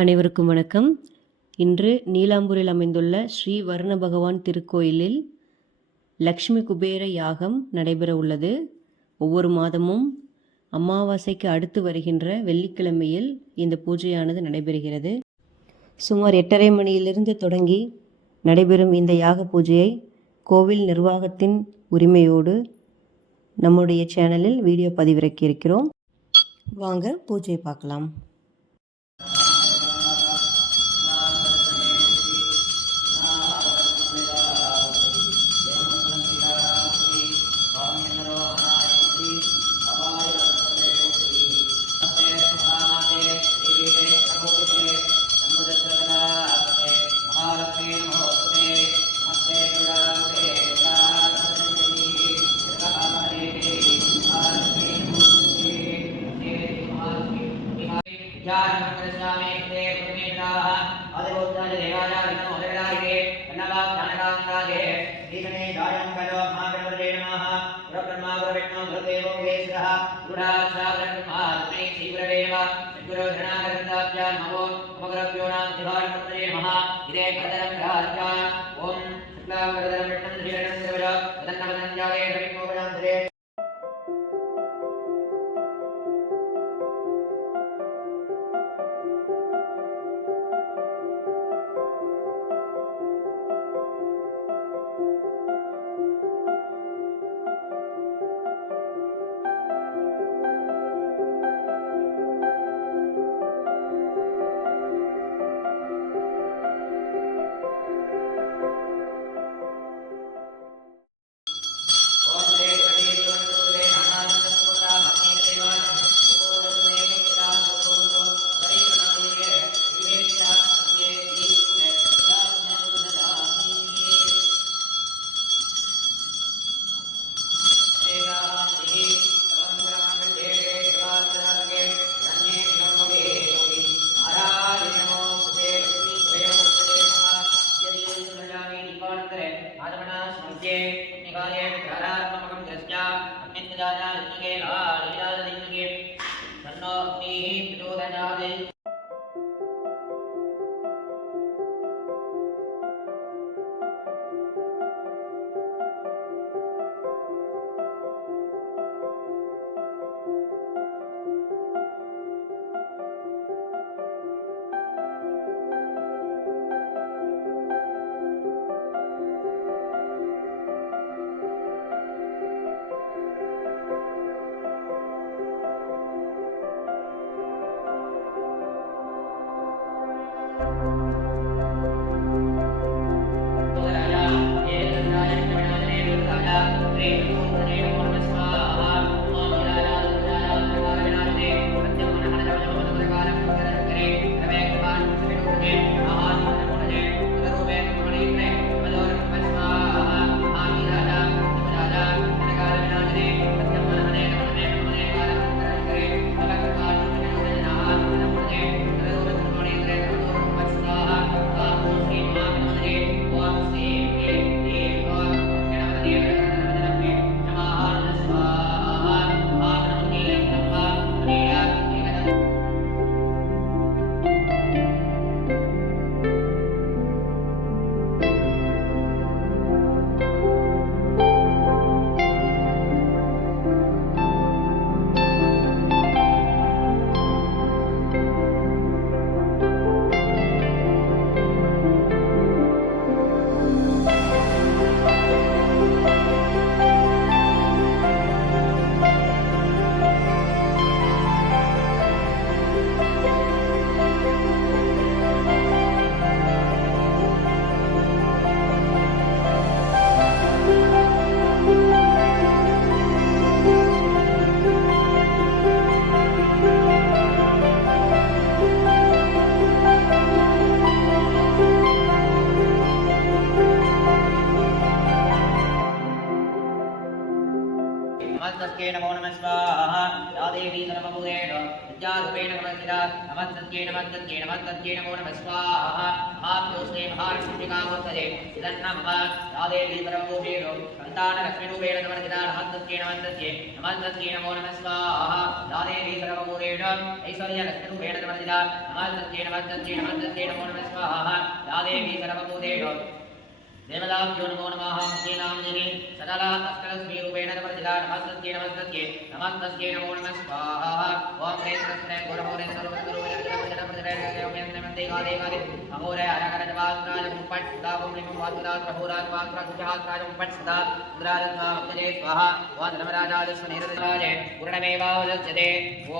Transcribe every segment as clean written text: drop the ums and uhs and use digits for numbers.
அனைவருக்கும் வணக்கம். இன்று நீலாம்பூரில் அமைந்துள்ள ஸ்ரீ வர்ண பகவான் திருக்கோயிலில் லக்ஷ்மி குபேர யாகம் நடைபெற உள்ளது. ஒவ்வொரு மாதமும் அமாவாசைக்கு அடுத்து வருகின்ற வெள்ளிக்கிழமையில் இந்த பூஜையானது நடைபெறுகிறது. சுமார் 8:30 மணியிலிருந்து தொடங்கி நடைபெறும் இந்த யாக பூஜையை கோவில் நிர்வாகத்தின் உரிமையோடு நம்முடைய சேனலில் வீடியோ பதிவிறக்கியிருக்கிறோம். வாங்க பூஜை பார்க்கலாம். नमो नमः स्वाहा या देवी सर्वभूतेषु विद्याधुपेन नमस्कृता नमस्तस्यै नमस्तस्यै नमस्तस्यै नमो नमः स्वाहा महाभ्योस्ते महालक्ष्मीकामोत्सवे इदन्नमः या देवी परमभूषेणो सन्तानलक्ष्मीरूपेण नमस्कृता नमस्तस्यै नमस्तस्यै नमस्तस्यै नमो नमः स्वाहा या देवी सर्वभूतेषु ऐश्वर्यलक्ष्मीरूपेण नमस्कृता नमस्तस्यै नमस्तस्यै नमस्तस्यै नमो नमः स्वाहा या देवी सर्वभूतेषु देवताभ्यो नमो नमः श्रीनाम्नि सकला अस्कलश्रीरूपेण नमस्कृता नमस्तस्यै नमस्तस्यै नमस्तस्यै नमो नमः स्वाहा ओम ह्रीं कृष्णे गुरमोरे सर्वगुरुवरेण्यमन्ते अमोरे अरगरजवास्त्राय मुपट् सुदावं लिंगं वासुदात् प्रभुरात् वास्त्रा सुजहास्त्राय मुपट् सुदा इंद्राजस्वामप्तये स्वाहा ओम धर्मराजादिस्वनिरराजे पूर्णमेवावदच्यते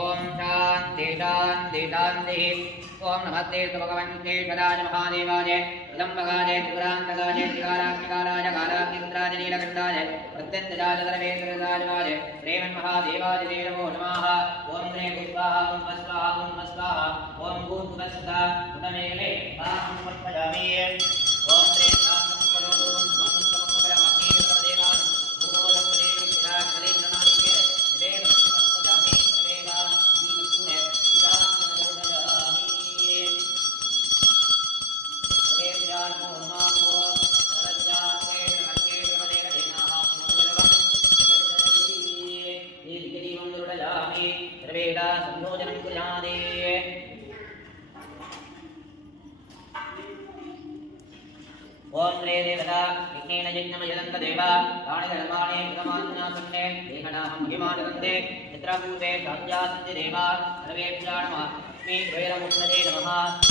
ओम शान्ति शान्ति शान्तिः ओम नमस्ते भगवन्ते सदाज महादेवाय लंबगाय त्रिपुरांतगाय त्रिकालाग्निकालाय कालाग्निरुद्राय नीलकण्ठाय प्रत्यन्तजाय सर्वेन्द्रराजवाय श्रीमन्महादेवाय ते नमो नमः ओम ह्रीं स्वाहा ओम स्वाहा ओम स्वाहा ओम भूर्भुवस्सुधा उदमेले पाहं समर्पयामि ओम ह्रीं स्वाहा ओम ओम रे देवता विघ्नेन यज्ञमयदन्त देवा तानि धर्माणि कृतमान्यासन्ने एकनाहं महिमानन्दे यत्र पूर्वे शान्त्यासन्ति देवा सर्वेभ्यः नमः लक्ष्मी द्वैरमुत्तरे नमः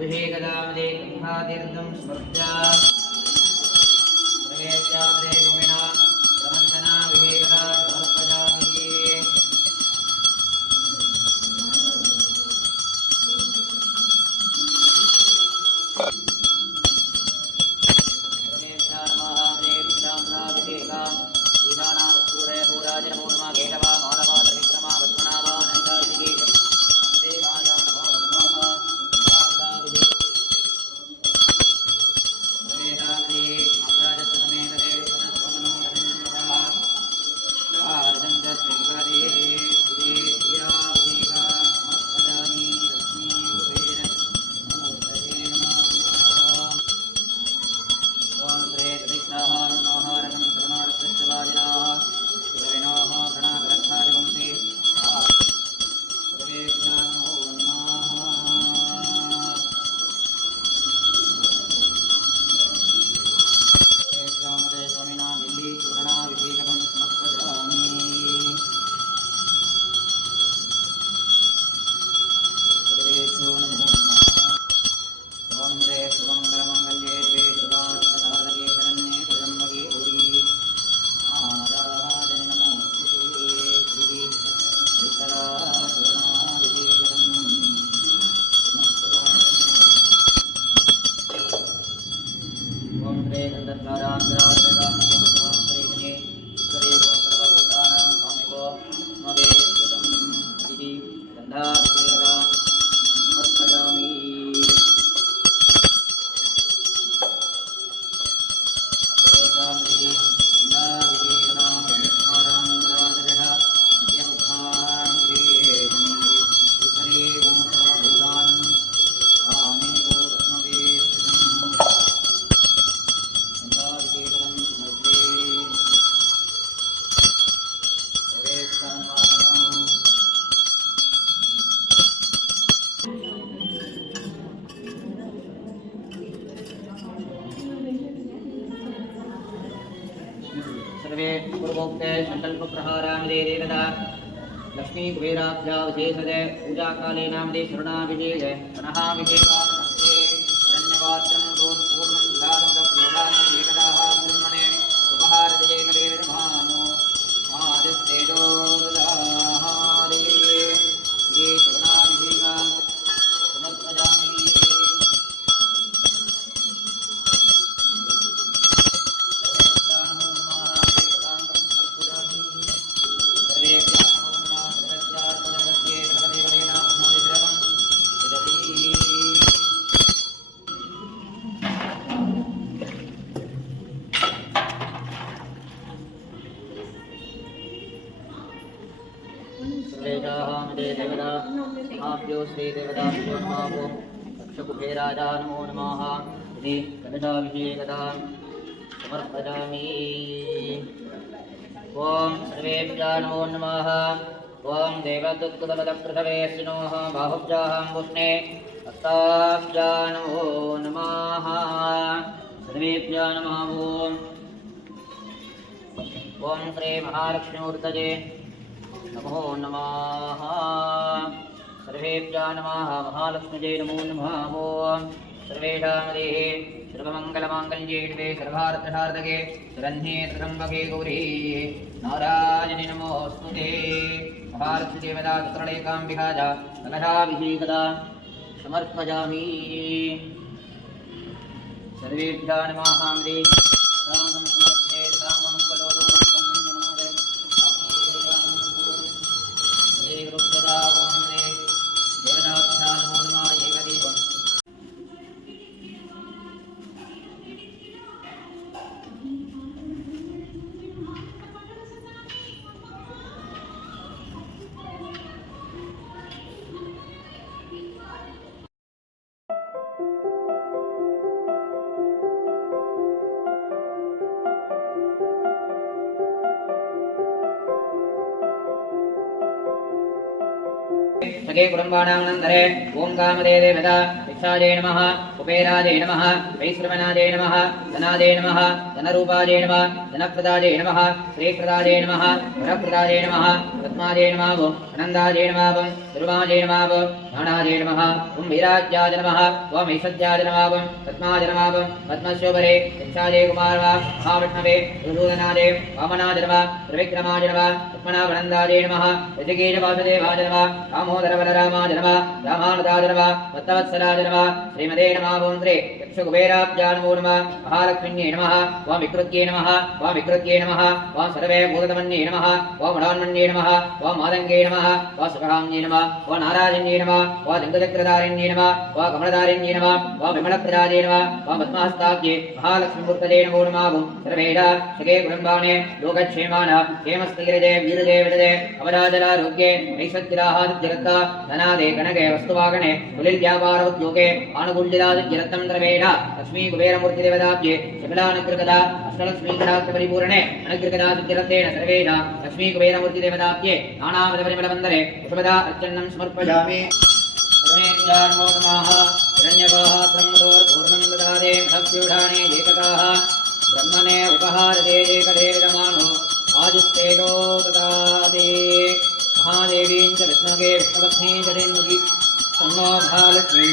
अभिषेकदामदे गंगातीर्थं स्मृत्या प्रवेश्यामदे गोमिना प्रवन्दना विवेकदा समर्पयामि प्रवेश्यामहामदे विद्राम्ना विवेका ईशाना सूरय होराज नमो नमः केशवा मालवा त्रिविक्रमा पद्मनाभा नन्दादिगे देवाय नमो नमः सर्वे पूर्वोक्ते संकल्पप्रहारामिदे देवता लक्ष्मी कुबेराभ्यावशेषदे पूजाकाले नामदे शरणाभिषेक प्रणहाभिषेकानस्ते धन्यवाद्यं पूर्णं दानवदप्योगानं एकदाः ब्रह्मणे उपहारदये कले विद्मानो आदिस्तेजोदाहारे ये शरणाभिषेक श्रीदेवताभ्यो नमः ओं दक्षकुबेराजा नमो नमः इति कलशाभिषेकदा समर्पयामि। ओं सर्वेभ्यः नमो नमः। ओं देवदुत्कुतपदपृथवे स्विनोः बाहुभ्यां पुष्णे हस्ताभ्यां नमो नमः। सर्वेभ्यः नमः। ओं श्री महालक्ष्मीमूर्तये नमो नमः। सर्वेभ्यः नमः। महालक्ष्मीजे नमो नमः। ओं सर्वेषां देः सर्वमङ्गलमाङ्गल्ये शिवे सर्वार्थसाधके शरण्ये त्र्यम्बके गौरी नारायणि नमोऽस्तुते। महालक्ष्मीदेवता तत्रलेकाम्बिका च कलशाभिषेकदा समर्पयामि। सर्वेभ्यः नमः। रामं समर्पये रामं कलोरो ये गुरुप्रदा ओम्ने देवताभ्यां नमो नमः। एकदीपम् सखे कुटुम्बानां नन्दरे ओं कामदे देवता भिक्षाजे नमः कुबेराजे नमः वैश्रवणाजे नमः धनाजे नमः धनरूपाजे नमः धनप्रदाजे नमः श्रीप्रदाजे नमः वरप्रदाजे नमः रत्नाजे नमः आनन्दाजे नमः दुर्वाजे नमः ज्ञानाजे नमः ओं वीराज्याज नमः ओं ऐश्वर्याज नमः रत्नाज नमः पद्मशोभरे भिक्षाजे कुमार महाविष्णवे दुर्योधनाजे वामनाज नमः त्रिविक्रमाज नमः पद्मनाभनन्दाजे नमः ऋषिकेश वासुदेवाज नमः दामोदर बलरामाज नमः रामानुजाज नमः भक्तवत्सलाज नमः श्रीमते नमः ओं श्री यक्षकुबेराभ्यां नमो नमः। महालक्ष्म्यै नमः वां विकृत्यै नमः वां विकृत्यै नमः वां सर्वे भूतमन्ये नमः वां मृडान्मन्ये नमः वां मादङ्गे नमः वां सुखहाम्यै नमः वां नाराजन्यै नमः वां जङ्गचक्रधारिण्यै नमः वां कमलधारिण्यै नमः वां विमलप्रदाजे नमः वां पद्महस्ताब्जे महालक्ष्मीमूर्तये नमो नमः। सर्वेदा सखे कुटुम्बाने लोकक्षेमान क्षेमस्थिरजे वीरजे विरजे अवराजरारोग्ये ऐश्वर्याहादित्यरत्ता धनादे कनके वस्तुवागणे कुलिव्यापार उद्योगे आनुकूल्यदादित्यरत्तं द्रवेण लक्ष्मी कुबेरमूर्तिदेवताब्जे शबलानुग्रहदा अष्टलक्ष्मीकटाक्षपरिपूरणे अनुग्रहदादित्यरत्तेन सर्वेण लक्ष्मी कुबेरमूर्तिदेवताब्जे नानाविधपरिमलवन्दरे पुष्पदा अर्चनं समर्पयामि। सर्वेभ्यः नमो नमः। हिरण्यपात्रं दोर्पूर्णं ददाते महद्व्यूढाने एककाः ब्रह्मणे उपहारते एकदेवमानो आजुष्टेजो ददाति। महादेवीं च विष्णवे विष्णुपत्नी च देन्मुखी तन्नो महालक्ष्मी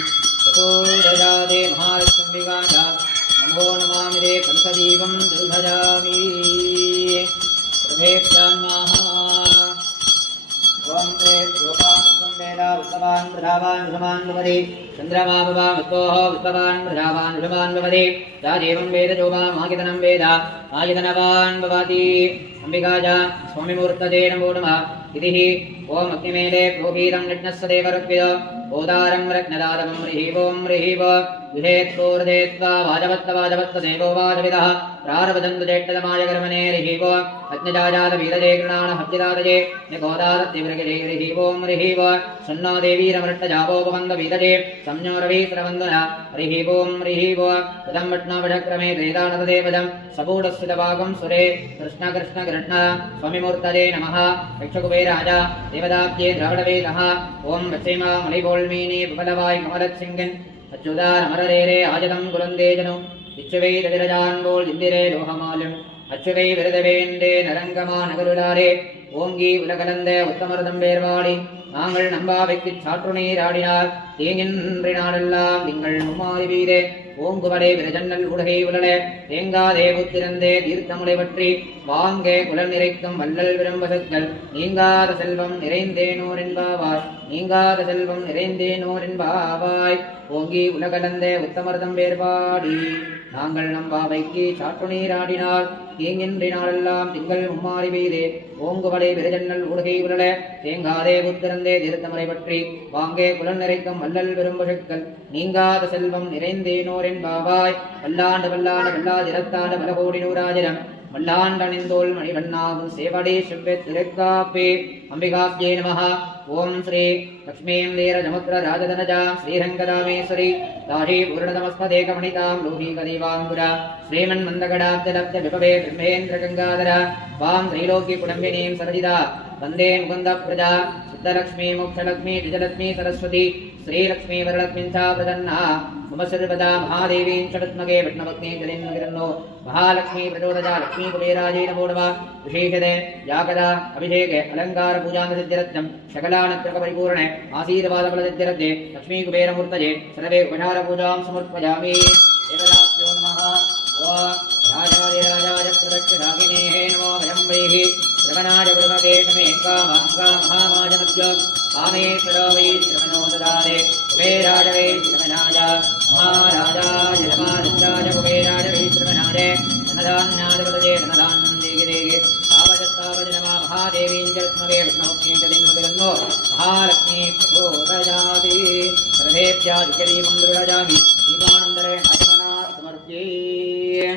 चतुर्दशादे महालक्ष्मीगा नमो नमामि पञ्चदीपं दुर्भजामि। सर्वेभ्यः नमः। ओं ते योगात्मं वेदा विश्ववान् प्रधावान् विषमान् भवति चन्द्रमा भवा विश्वोः विश्ववान् प्रधावान् विषमान् भवति राजेवं वेद जोमामायतनं वेद आयतनवान् भवति। अंबिका च स्वामिमूर्तये नमो नमः। इति ओम अग्निमेले प्रोभीतं निज्ञस्य देवरुक्विद ओदारं रत्नदारवं ह्रीवों ह्रीव विहेत्पूर्देत्वा वाजवत्त देवो वाजविदः प्रारवदन्तु चेट्टदमाय कर्मणे ह्रीव अग्निजाजात वीरजे कृणान हव्यदातये निगोदारत्तिवृगिरे ह्रीवों ह्रीव सन्नो देवीरमृट्टजापोपवन्द वीरजे संयोरवीसरवन्दना ह्रीवों ह्रीव पदं वट्नावशक्रमे वेदानतदेवदं सबूढस्थितभागं सुरे कृष्ण कृष्ण कृष्ण स्वामिमूर्तये नमः। यक्षकुबेराजा देवताब्जे द्रविडवेदः ओं वच्चैमा मणिबोल्मीनि विफलवाय कमलत्सिंगन् अच्युतानमररेरे आजतं कुलन्देजनु इच्छुवै तदिरजान्बोल् इन्दिरे लोहमाल्यम् अच्युवै विरदवेन्दे नरङ्गमा नगरुलारे ஓங்கி உலகலந்த உத்தமர்தம் வேர்வாடி நாங்கள் நம்பாவைக்கு சாற்றுநீராடினார் தேங்கின்றி நாடெல்லாம் நீங்கள் மும்மாறி வீரே ஓங்குவடை விரஜன்னல் உலகை உலட தேங்காதே புத்திரந்தே தீர்த்தமுலை பற்றி வாங்கே குலல் நிறைக்கும் வல்லல் விரும்பசக்கள் நீங்காத செல்வம் நிறைந்தேனோர் என்பாவாய் நீங்காத செல்வம் நிறைந்தேனோர் என்பாவாய் ஓங்கி உலகலந்த உத்தமர்தம் வேர்வாடி நாங்கள் நம்பாவைக்கு சாற்றுநீராடினார் தீங்கின்றி நாளெல்லாம் திங்கள் மும்மாறி வீரே ஓங்குவடை விரஜன்னல் உலகை உலட தேங்காதே புத்திரந்தே தீர்த்தமுலை பற்றி வாங்கே குலல் நிறைக்கும் வல்லல் விரும்பசக்கள் நீங்காத செல்வம் நிறைந்தேனோர் என்பாவாய் வல்லாண்டு வல்லாண்டு வல்லாதிரத்தாண்டு பலகோடி நூறாயிரம் மல்லாண்டணிந்தோள் மணிவண்ணாவும் சேவடே செவ்வேத்திரைக்காப்பே அம்பிகாப்ஜே நமः. ஓம் ஸ்ரீ லக்ஷ்மீம் வீரஜமுத்ர ராஜதனஜாம் ஸ்ரீரங்கதாமேஸ்வரி தாஷி பூர்ணதமஸ்மதேகமணிதாம் லோகீகதீவாங்குரா ஸ்ரீமன் மந்தகடாப்தலப்த விபவே பிரம்மேந்திர கங்காதர வாம் த்ரைலோகி குடம்பினீம் சரஜிதா வந்தே முகுந்த பிரஜா சித்தலக்ஷ்மீ மோக்ஷலக்ஷ்மீ விஜயலக்ஷ்மீ சரஸ்வதி श्रीलक्ष्मी वरलक्ष्मीं प्रदन्ना मम सर्वदा महादेवीं षडत्मगे विष्णवग्ने जलिन्नगिरन्नो महालक्ष्मी प्रचोदया लक्ष्मी कुबेराजे नमो नमः. विशेषते याकदा अभिषेके अलङ्कार पूजानसिद्धिरत्नं शकलानत्रकपरिपूर्णे आशीर्वादफलसिद्धिरत्ते लक्ष्मी कुबेरमूर्तये सर्वे उपचार पूजां समर्पयामि. देवदाभ्यो नमः. ओ राजाधिराजाय प्रदक्षिणागिनेः नमो वयं वैः श्रवणाय गुरुमते शमे कामहामाजमत्य कामेश्वरो वै श्रवणो ददाते कुबेराय वै श्रवणाय महाराजाय नमानन्दाय कुबेराय वै श्रवणाय धनधान्यादिपतये धनधान्यं देहि देहि तावदस्तावद नमः महादेवीं जलस्मगे विष्णुमुखीं जलिन्मुदगन्नो महालक्ष्मी प्रचोदयाति सर्वेभ्यः दिक्यदीपं दृढजामि दीपानन्दरे अजमना समर्प्ये.